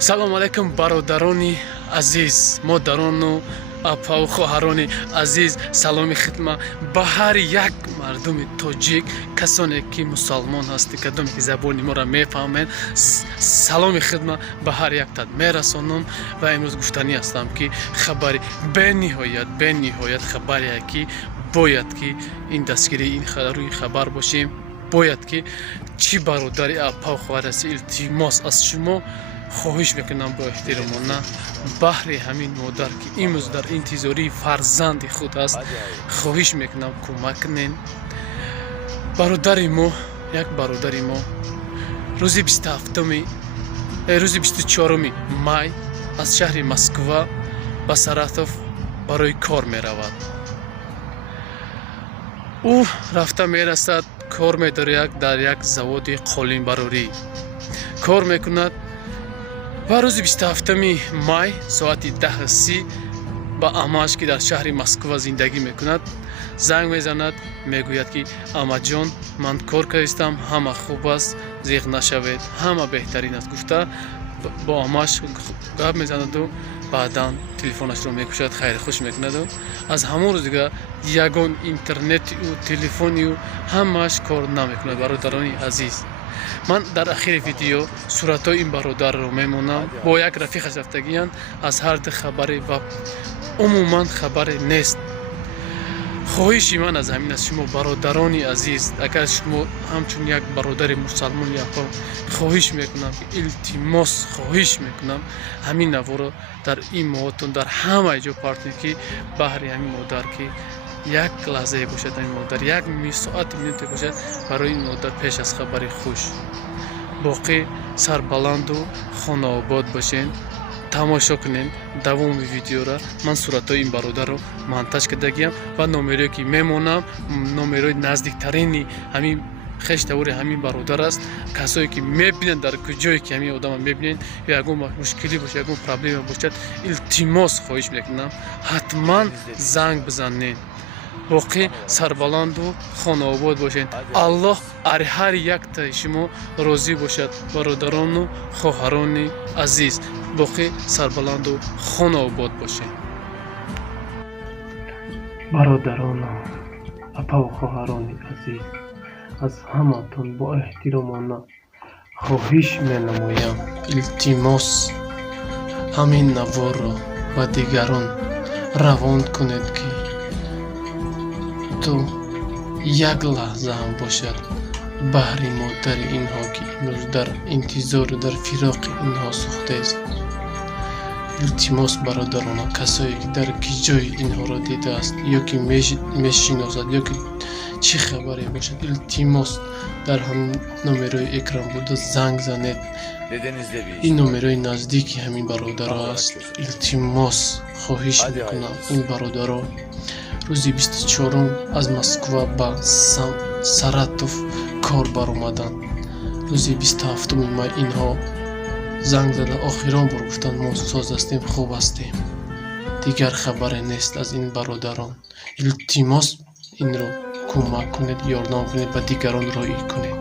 салом алайкум бародарони азиз, модарону апау хоҳарони азиз, саломи хидмат ба ҳар як мардуми тоҷик, касоне ки мусалмон ҳасти, кадоме ки забони моро мефаҳмед, саломи хидмат ба ҳар яктан мерасонам ва имрӯз гуфтанӣ ҳастам ки хабари бениҳоят хабаре ки бояд ки ин дастгирии ин рӯи хабар бошем, бояд ки чӣ бародари апау хоҳар ҳасти, илтимос аз шумо хоҳиш мекунам бо эҳтиромона баҳри ҳамин модар ки имрӯз дар интизори фарзанди худ аст, хоҳиш мекунам кӯмак кунен. Бародари мо, як бародари мо рӯзи 24 май аз шаҳри Москва ба Саратов барои кор меравад. ӯ рафта мерасад, кор медорад дар як заводи қолинбарорӣ. Кор мекунад ва рӯзи 27 май соати 10:30 ба амааш ки дар шаҳри Москва зиндагӣ мекунад занг мезанад, мегӯяд ки амаҷон, ман кор кардистам, ҳама хуб аст, зиқ нашавед, ҳама беҳтарин аст гуфта бо амааш гап мезанаду баъдан телефонашро мекушад, хайрхуш мекунаду аз ҳамон рӯз дига ягон интернети ӯ, телефони ӯ ҳамааш кор намекунад. Бародарони азиз, ман дар ахири видео суратҳои ин бародарро мемонам, бо як рафиқаш рафтагиянд, аз ҳарду хабаре ва умуман хабаре нест. хоҳиши ман аз ҳамин аст, шумо бародарони азиз, агар шумо ҳамчун як бародари мусалмон япо, хоҳиш мекунам, илтимос хоҳиш мекунам ҳамин наворо дар ин моҳотон дар ҳамаи ҷо партнед ки баҳри ҳамин модар ки як лаҳзае бошад, ҳамин модар як соати минуте бошад барои ин модар пеш аз хабари хуш. боқӣ сарбаланду хонаобод бошен, тамошо кунен давоми видеора. Ман суратҳои ин бародарро монтаж кардагиам ва номерое ки мемонам, номерои наздиктарини ҳамин хештавори ҳамин бародар аст. Касое ки мебинанд дар куҷое ки ҳамин одама мебинен, ягон мушкилӣ бошад, ягон проблема бошад, илтимос хоҳиш мекунам ҳатман занг бизанен. боқӣ сарбаланду хонаобод бошед. аллоҳ ар ҳар яктаи шумо розӣ бошад, бародарону хоҳарони азиз. боқӣ сарбаланду хонаобод бошед. бародарону апаву хоҳарони азиз, аз ҳаматон бо эҳтиромона хоҳиш менамоям, илтимос ҳамин наворро ба дигарон равон кунед ки то як лаҳза ҳам бошад баҳри модари инҳо ки имрӯз дар интизору дар фироқи инҳо сӯхтааст. илтимос бародарона, касое ки дар киҷои инҳоро дидааст ё ки мешиносад ё ки чӣ хабаре бошад, илтимос дар ҳамин номерои экран буда занг занед. ин номерои наздики ҳамин бародаро аст. илтимос хоҳиш мекунам ин бародаро рӯзи 24 аз Москва ба Саратов кор баромаданд. рӯзи 27 май инҳо занг зада охирон бор гуфтанд мо соз ҳастем, хуб ҳастем, дигар хабаре нест аз ин бародарон. илтимос инро кӯмак кунед, ёрдам кунед, ба дигарон роӣ кунед.